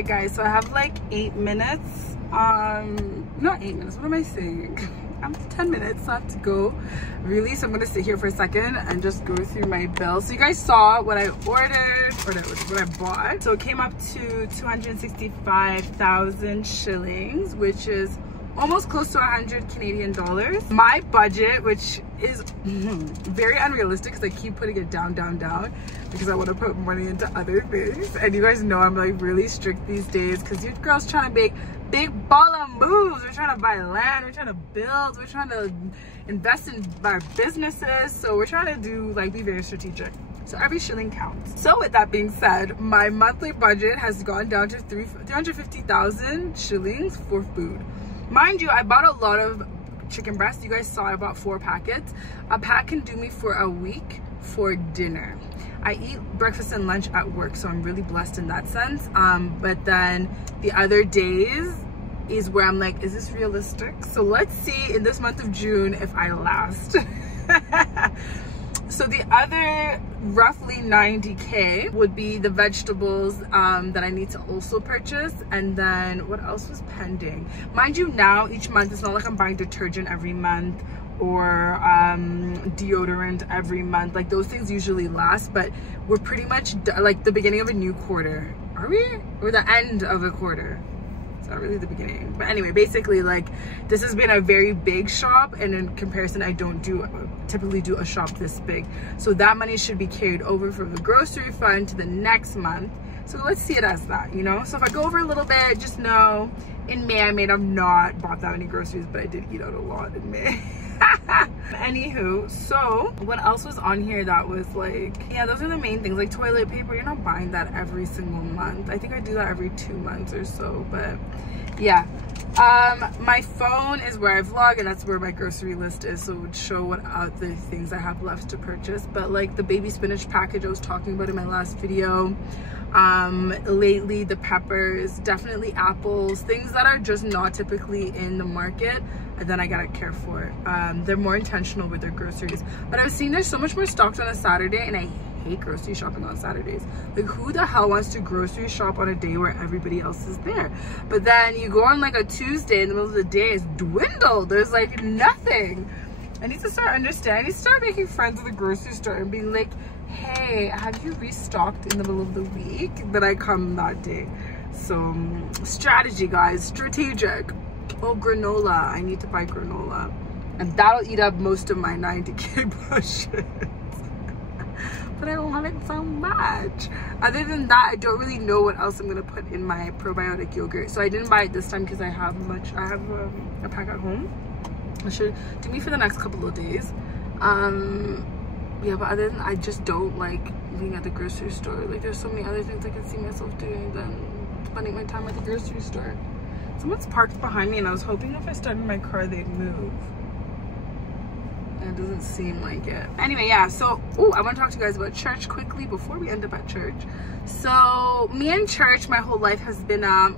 Guys, so I have like 8 minutes. Not 8 minutes, what am I saying? I'm 10 minutes left to go, really. So I'm gonna sit here for a second and just go through my bill. So you guys saw what I ordered, or what I bought. So it came up to 265,000 shillings, which is almost close to 100 Canadian dollars. My budget, which is very unrealistic because I keep putting it down because I want to put money into other things. And you guys know I'm like really strict these days because your girl's trying to make big baller moves. We're trying to buy land, we're trying to build, we're trying to invest in our businesses. So we're trying to do like be very strategic. So every shilling counts. So with that being said, my monthly budget has gone down to 350,000 shillings for food. Mind you, I bought a lot of chicken breast. You guys saw I bought 4 packets. A pack can do me for a week for dinner. I eat breakfast and lunch at work, so I'm really blessed in that sense. But then the other days is where I'm like, is this realistic? So let's see in this month of June if I last. So the other roughly 90K would be the vegetables that I need to also purchase. And then what else was pending? Mind you, now each month, it's not like I'm buying detergent every month or deodorant every month. Like those things usually last, but we're pretty much like the beginning of a new quarter. Are we? Or the end of a quarter? Not really the beginning, but anyway, basically like this has been a very big shop, and in comparison I don't typically do a shop this big, so that money should be carried over from the grocery fund to the next month. So let's see it as that, you know. So if I go over a little bit, just know in May I may have not bought that many groceries, but I did eat out a lot in May. Anywho, so what else was on here that was like, yeah, those are the main things. Like toilet paper, you're not buying that every single month. I think I do that every 2 months or so, but yeah. My phone is where I vlog, and that's where my grocery list is, so it would show what other things I have left to purchase. But like the baby spinach package I was talking about in my last video, lately the peppers, definitely apples, things that are just not typically in the market, and then I gotta care for it. They're more intentional with their groceries. But I was seeing there's so much more stocked on a Saturday, and I hate grocery shopping on Saturdays. Like who the hell wants to grocery shop on a day where everybody else is there? But then you go on like a Tuesday in the middle of the day, it's dwindled. There's like nothing. I need to start understanding. I need to start making friends at the grocery store and being like, hey, have you restocked in the middle of the week? Then I come that day. So strategy, guys, strategic. Oh, granola, I need to buy granola, and that'll eat up most of my 90K budget. But I love it so much. Other than that, I don't really know what else I'm gonna put in my probiotic yogurt. So I didn't buy it this time because I have a pack at home. It should do me for the next couple of days. Yeah, but other than, I just don't like being at the grocery store. Like there's so many other things I can see myself doing than spending my time at the grocery store. Someone's parked behind me, and I was hoping if I started my car they'd move. And it doesn't seem like it. Anyway, yeah, so I want to talk to you guys about church quickly before we end up at church. So me and church my whole life has been a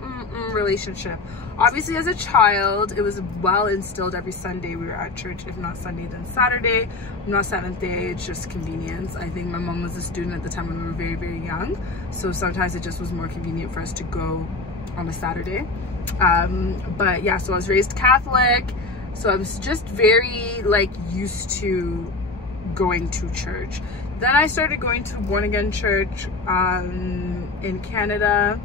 relationship. Obviously as a child it was well instilled. Every Sunday we were at church, if not Sunday then Saturday. I'm not Seventh Day, it's just convenience. I think my mom was a student at the time when we were very, very young, so sometimes it just was more convenient for us to go on a Saturday. But yeah, so I was raised Catholic, so I'm just very like used to going to church. Then I started going to born again church in Canada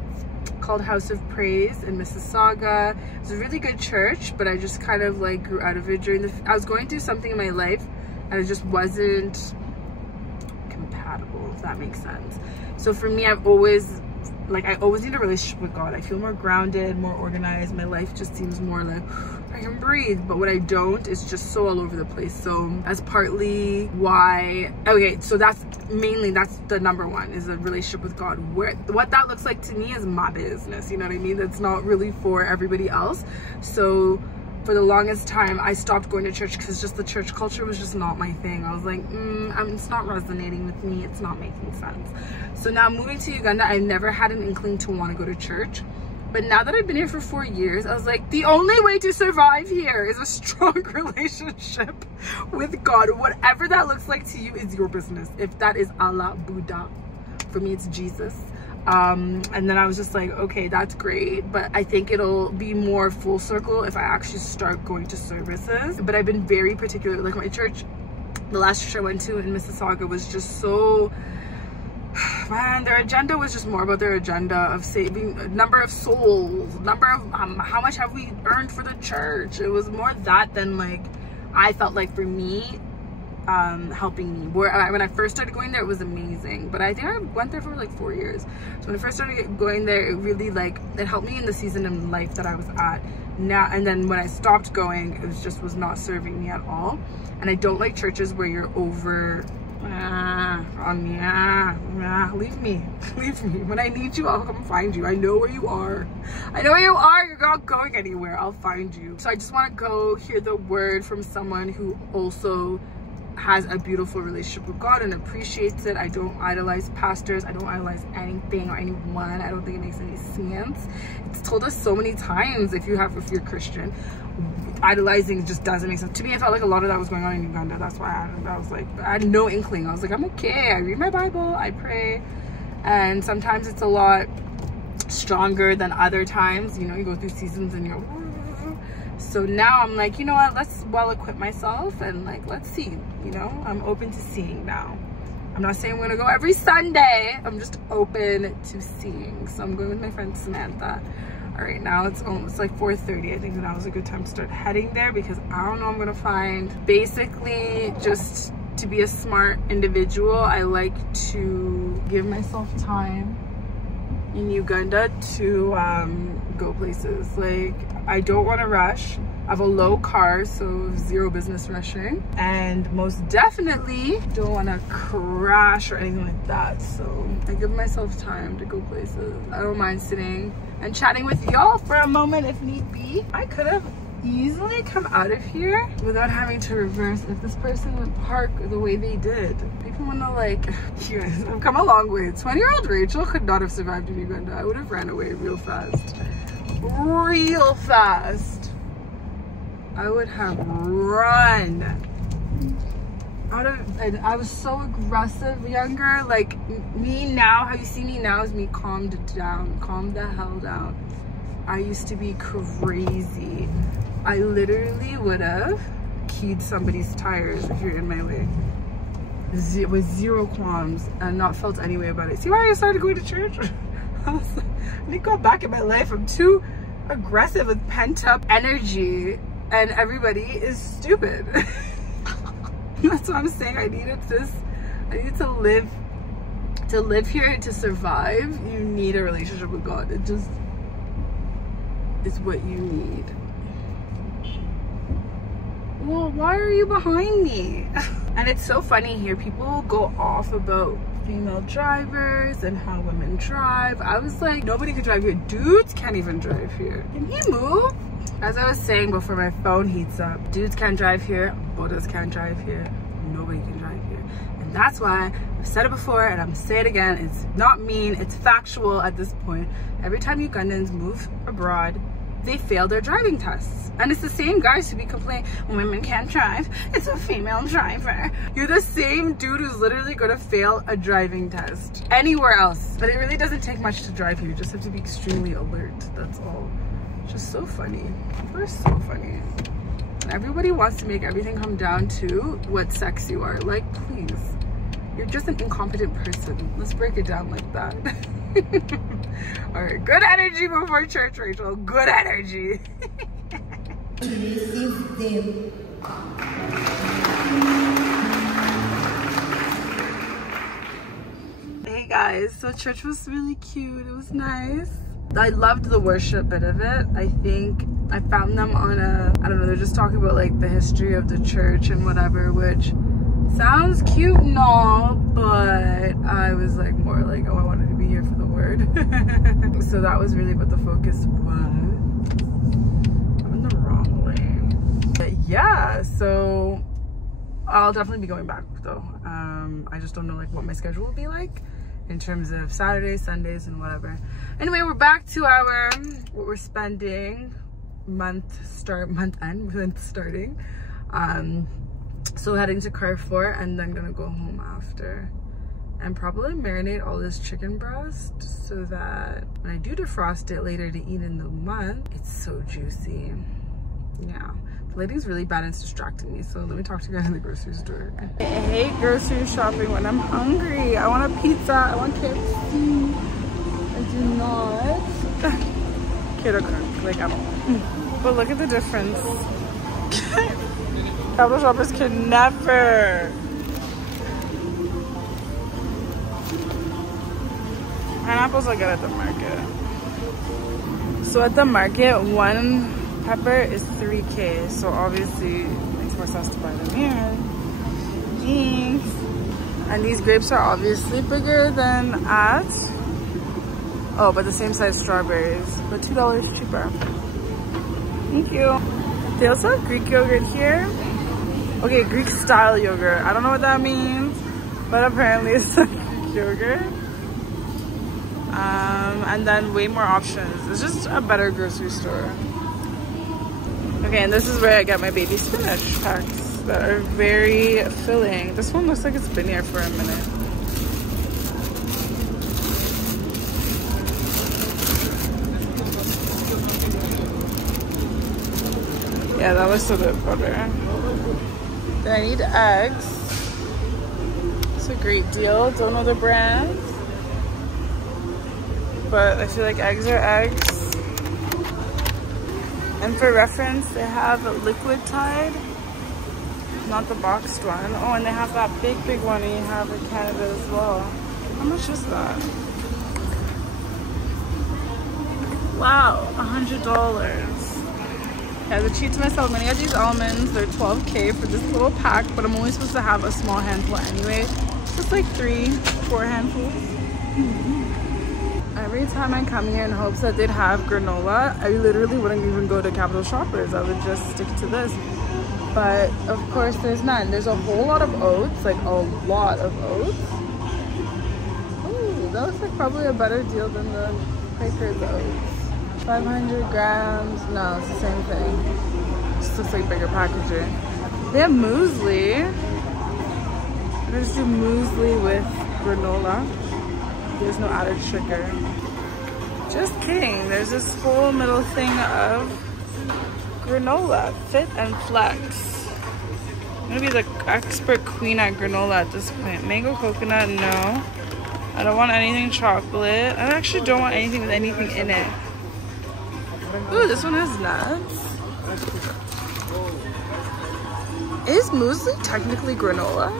called House of Praise in Mississauga. It was a really good church, but I just kind of like grew out of it during I was going through something in my life and it just wasn't compatible, if that makes sense. So for me, I always need a relationship with God. I feel more grounded, more organized. My life just seems more like I can breathe, but what I don't is just so all over the place. So that's partly why, okay, so that's the number one, is a relationship with God. What that looks like to me is my business, you know what I mean? That's not really for everybody else. So for the longest time I stopped going to church because just the church culture was just not my thing. I was like, it's not resonating with me, it's not making sense. So now moving to Uganda, I never had an inkling to want to go to church. But now that I've been here for 4 years, I was like, the only way to survive here is a strong relationship with God. Whatever that looks like to you is your business. If that is Allah, Buddha, for me it's Jesus. And then I was just like, okay, that's great, but I think it'll be more full circle if I actually start going to services. But I've been very particular, like my church, the last church I went to in Mississauga was just so, man, their agenda was just more about their agenda of saving a number of souls, number of how much have we earned for the church. It was more that than like, I felt like for me, helping me. When I first started going there, it was amazing, but I think I went there for like 4 years. So when I first started going there, it really like, it helped me in the season in life that I was at now. And then when I stopped going, it was not serving me at all. And I don't like churches where you're over leave me when I need you. I'll come find you. I know where you are. You're not going anywhere. I'll find you. So I just want to go hear the word from someone who also has a beautiful relationship with God and appreciates it. I don't idolize pastors. I don't idolize anything or anyone. I don't think it makes any sense. It's told us so many times, if you're Christian, idolizing just doesn't make sense. To me, I felt like a lot of that was going on in Uganda. That's why I had no inkling. I was like, I'm okay. I read my Bible, I pray, and sometimes it's a lot stronger than other times. You know, you go through seasons and you're, so now I'm like, you know what, let's well equip myself and like, let's see, you know, I'm open to seeing now. I'm not saying I'm gonna go every Sunday. I'm just open to seeing. So I'm going with my friend Samantha. All right, now it's almost like 4:30. I think now is a good time to start heading there because I don't know what I'm gonna find. Basically, just to be a smart individual, I like to give myself time in Uganda to go places. Like, I don't want to rush. I have a low car, so zero business rushing, and most definitely don't want to crash or anything like that. So I give myself time to go places. I don't mind sitting and chatting with y'all for a moment if need be. I could have easily come out of here without having to reverse if this person would park the way they did. People want to like, you guys, I've come a long way. 20-year-old Rachel could not have survived in Uganda. I would have ran away real fast. Real fast. I would have run. I was so aggressive younger. Like me now, how you see me now is me calmed down, calmed the hell down. I used to be crazy. I literally would have keyed somebody's tires if you're in my way. With zero qualms and not felt any way about it. See why I started going to church? I need to go back in my life. I'm too aggressive with pent-up energy and everybody is stupid. That's what I'm saying. I needed to live here, to survive. You need a relationship with God. It just is what you need. Well, why are you behind me? And it's so funny here. People go off about female drivers and how women drive. I was like, nobody could drive here. Dudes can't even drive here. Can he move? As I was saying before my phone heats up, dudes can't drive here, Bodas can't drive here, nobody can drive here. And that's why I've said it before and I'm saying it again, it's not mean, it's factual at this point. Every time Ugandans move abroad, they fail their driving tests. And it's the same guys who be complaining, women can't drive, it's a female driver. You're the same dude who's literally gonna fail a driving test anywhere else. But it really doesn't take much to drive here. You just have to be extremely alert, that's all. It's just so funny. People are so funny. Everybody wants to make everything come down to what sex you are. Like, please. You're just an incompetent person. Let's break it down like that. All right, good energy before church, Rachel. Good energy. Hey guys, so church was really cute. It was nice. I loved the worship bit of it. I think I found them on I don't know, they're just talking about like the history of the church and whatever, which sounds cute and all, but I was like more like, oh, I wanted to be here for the word. So that was really what the focus was. I'm in the wrong lane. But yeah, so I'll definitely be going back though. I just don't know like what my schedule will be like in terms of Saturdays, Sundays, and whatever. Anyway, we're back to our what we're spending month starting. So heading to Carrefour and then gonna go home after. and probably marinate all this chicken breast so that when I do defrost it later to eat in the month, it's so juicy. Yeah, the lighting's really bad and it's distracting me, so let me talk to you guys in the grocery store. I hate grocery shopping when I'm hungry. I want a pizza, I want KFC. I do not. Kiddo cook, like at all. But look at the difference. Capital shoppers can never. Pineapples I get at the market. So at the market, one pepper is 3K. So obviously it makes more sense to buy them here. Thanks. And these grapes are obviously bigger than at, oh, but the same size strawberries, but $2 cheaper. Thank you. They also have Greek yogurt here. Okay, Greek style yogurt. I don't know what that means, but apparently it's like Greek yogurt. And then way more options. It's just a better grocery store. Okay, and this is where I get my baby spinach packs that are very filling. This one looks like it's been here for a minute. Yeah, that looks a bit better. Then I need eggs. It's a great deal. Don't know the brand, but I feel like eggs are eggs. And for reference, they have a liquid Tide, not the boxed one. Oh, and they have that big one you have in Canada as well. How much is that? Wow, $100. Yeah, I cheat to myself. I'm gonna get these almonds. They're 12K for this little pack, but I'm only supposed to have a small handful anyway. Just like 3-4 handfuls. Every time I come here in hopes that they'd have granola, I literally wouldn't even go to Capital Shoppers. I would just stick to this. But of course there's none. There's a whole lot of oats, like a lot of oats. Ooh, that looks like probably a better deal than the Quaker's oats. 500 grams. No, it's the same thing. Just looks like bigger packaging. They have muesli. There's some muesli with granola. There's no added sugar. Just kidding. There's this whole middle thing of granola. Fit and flex. I'm gonna be the expert queen at granola at this point. Mango coconut, no. I don't want anything chocolate. I actually don't want anything with anything in it. Ooh, this one has nuts. Is muesli technically granola?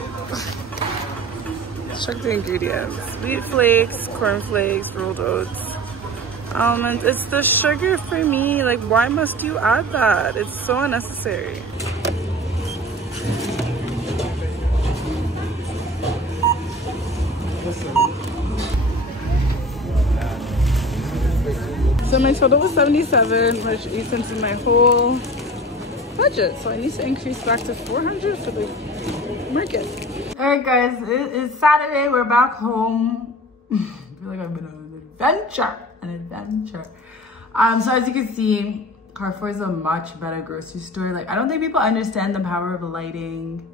Let's check the ingredients. Wheat flakes, corn flakes, rolled oats, almonds. It's the sugar for me. Like, why must you add that? It's so unnecessary. So my total was 77, which eats into my whole budget. So I need to increase back to 400 for the market. All right, guys, it is Saturday. We're back home. I feel like I've been on an adventure. So as you can see, Carrefour is a much better grocery store. Like, I don't think people understand the power of lighting,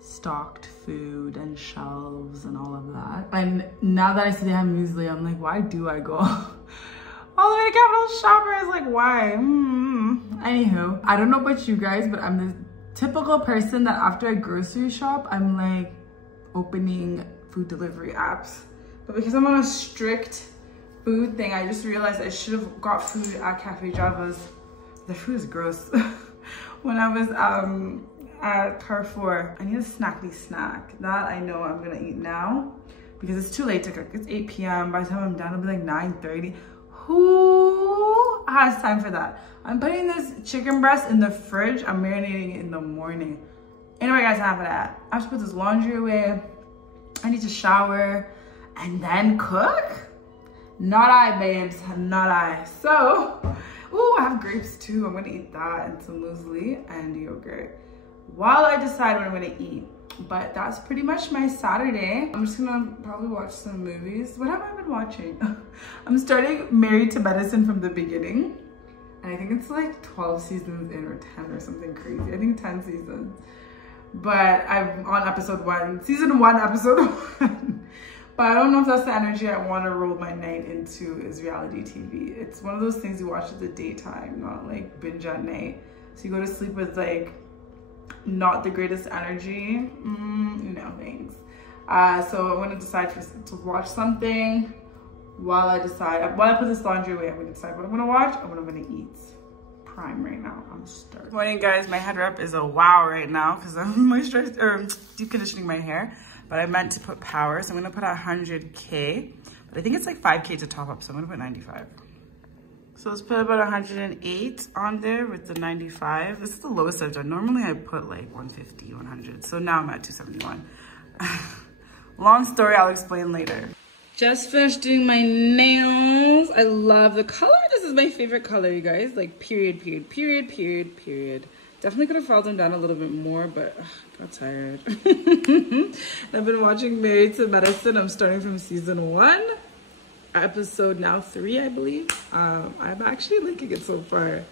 stocked food, and shelves, and all of that. And now that I see they have muesli, I'm like, why do I go all the way to Capital Shoppers? Like, why? Anywho, I don't know about you guys, but I'm the typical person that after I grocery shop, I'm like opening food delivery apps. But because I'm on a strict food thing, I just realized I should have got food at Cafe Java's. The food is gross. When I was at Carrefour, I need a snacky snack. That I know I'm gonna eat now because it's too late to cook. It's 8 p.m. By the time I'm done, it'll be like 9:30. Who has time for that? I'm putting this chicken breast in the fridge. I'm marinating it in the morning. Anyway, guys, enough of that. I have to put this laundry away. I need to shower and then cook. Not I, babes, not I. So, ooh, I have grapes too. I'm gonna eat that and some muesli and yogurt while I decide what I'm gonna eat. But that's pretty much my Saturday. I'm just gonna probably watch some movies. What have I been watching? I'm starting Married to Medicine from the beginning. And I think it's like 12 seasons in or 10 or something crazy. I think 10 seasons. But I'm on episode 1, season 1, episode 1. But I don't know if that's the energy I want to roll my night into, is reality TV. It's one of those things you watch at the daytime, not like binge at night. So you go to sleep with like not the greatest energy. No thanks. So I'm gonna decide to watch something while I put this laundry away. I'm gonna decide what I'm gonna watch and what I'm gonna eat. Prime right now. I'm starving. Morning guys, my head wrap is a wow right now because I'm moisturized or deep conditioning my hair. But I meant to put power, so I'm gonna put 100K. But I think it's like 5K to top up, so I'm gonna put 95. So let's put about 108 on there with the 95. This is the lowest I've done. Normally I put like 150, 100. So now I'm at 271. Long story, I'll explain later. Just finished doing my nails. I love the color. This is my favorite color, you guys. Like period, period, period, period, period. Definitely could have filed them down a little bit more, but got tired. I've been watching Married to Medicine. I'm starting from season 1. Episode now 3, I believe. I'm actually liking it so far.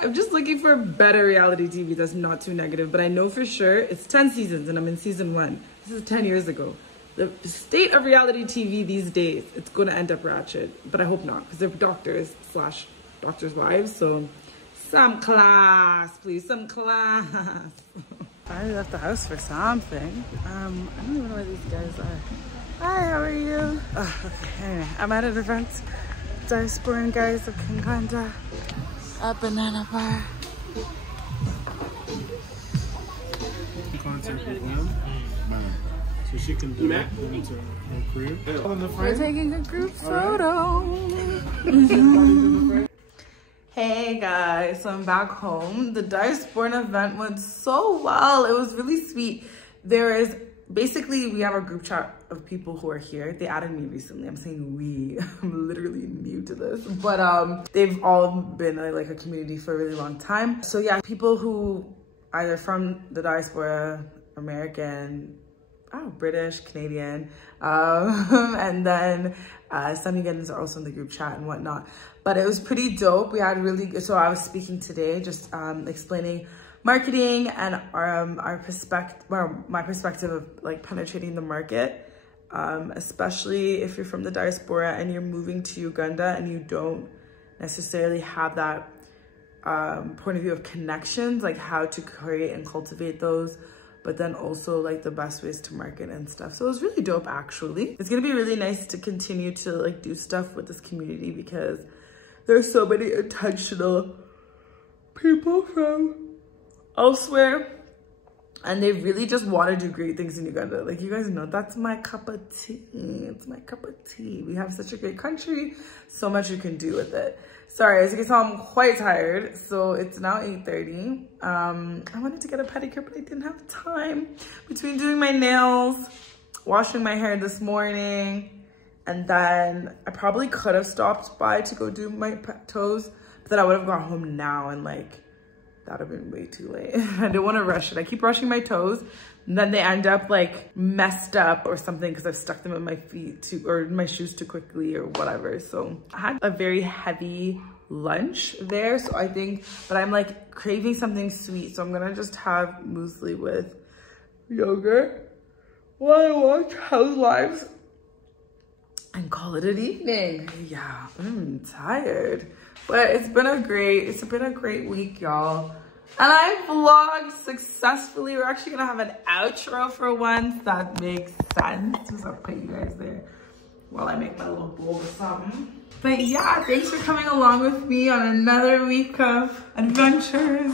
I'm just looking for better reality TV that's not too negative, but I know for sure it's 10 seasons and I'm in season 1. This is 10 years ago. The state of reality TV these days, it's going to end up ratchet, but I hope not because they're doctors / doctors' wives, so some class, please, some class. I left the house for something. I don't even know where these guys are. Hi, how are you? Okay, anyway, I'm at an event. Diasporan guys of Kampala at Banana Bar. Contact with them. So she can do that into her career. We're taking a group photo. Hey guys, so I'm back home. The Diasporan event went so well. It was really sweet. We have a group chat of people who are here. They added me recently. I'm saying we. I'm literally new to this. But they've all been like a community for a really long time. So yeah, people who either from the diaspora, American, British, Canadian, and then some Ugandans are also in the group chat and whatnot. But it was pretty dope. We had so I was speaking today, just explaining marketing and my perspective of like penetrating the market, especially if you're from the diaspora and you're moving to Uganda and you don't necessarily have that point of view of connections, like how to create and cultivate those, but then also like the best ways to market and stuff. So it was really dope actually. It's gonna be really nice to continue to like do stuff with this community because there's so many intentional people from elsewhere and they really just want to do great things in Uganda. Like you guys know, that's my cup of tea. It's my cup of tea. We have such a great country, so much you can do with it. Sorry, as you can tell, I'm quite tired. So it's now 8:30. I wanted to get a pedicure, but I didn't have time between doing my nails, washing my hair this morning, and then I probably could have stopped by to go do my toes, but then I would have gone home now and like, that would have been way too late. I didn't want to rush it. I keep brushing my toes and then they end up like messed up or something because I've stuck them in my feet or my shoes too quickly or whatever. So I had a very heavy lunch there. So I think, but I'm like craving something sweet. So I'm going to just have muesli with yogurt while I watch Housewives and call it an evening. Yeah, I'm tired. But it's been a great week, y'all. And I vlogged successfully. We're actually gonna have an outro for once. That makes sense. Because I'll put you guys there while I make my little bowl of something. But yeah, thanks for coming along with me on another week of adventures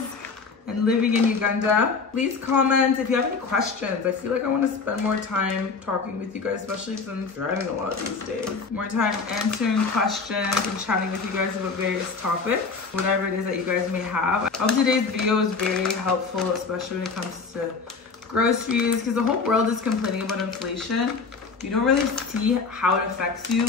and living in Uganda. Please comment if you have any questions. I feel like I want to spend more time talking with you guys, especially since I'm driving a lot these days. More time answering questions and chatting with you guys about various topics, whatever it is that you guys may have. I hope today's video was very helpful, especially when it comes to groceries, because the whole world is complaining about inflation. You don't really see how it affects you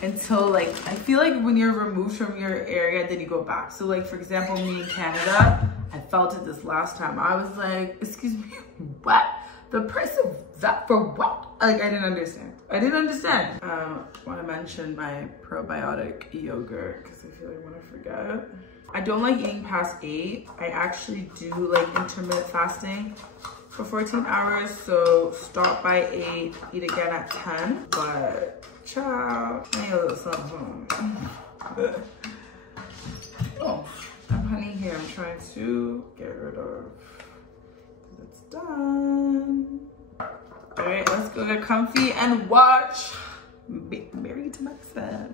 until like, I feel like when you're removed from your area, then you go back. So like, for example, me in Canada, I felt it this last time. I was like, excuse me, what? The price of that for what? Like, I didn't understand. I want to mention my probiotic yogurt because I feel like I'm gonna forget. I don't like eating past 8. I actually do like intermittent fasting for 14 hours. So start by 8, eat again at 10. But ciao. I need a little something. Oh, I have honey here. I'm trying to get rid of. It's done. All right, let's go get comfy and watch Married to Medicine.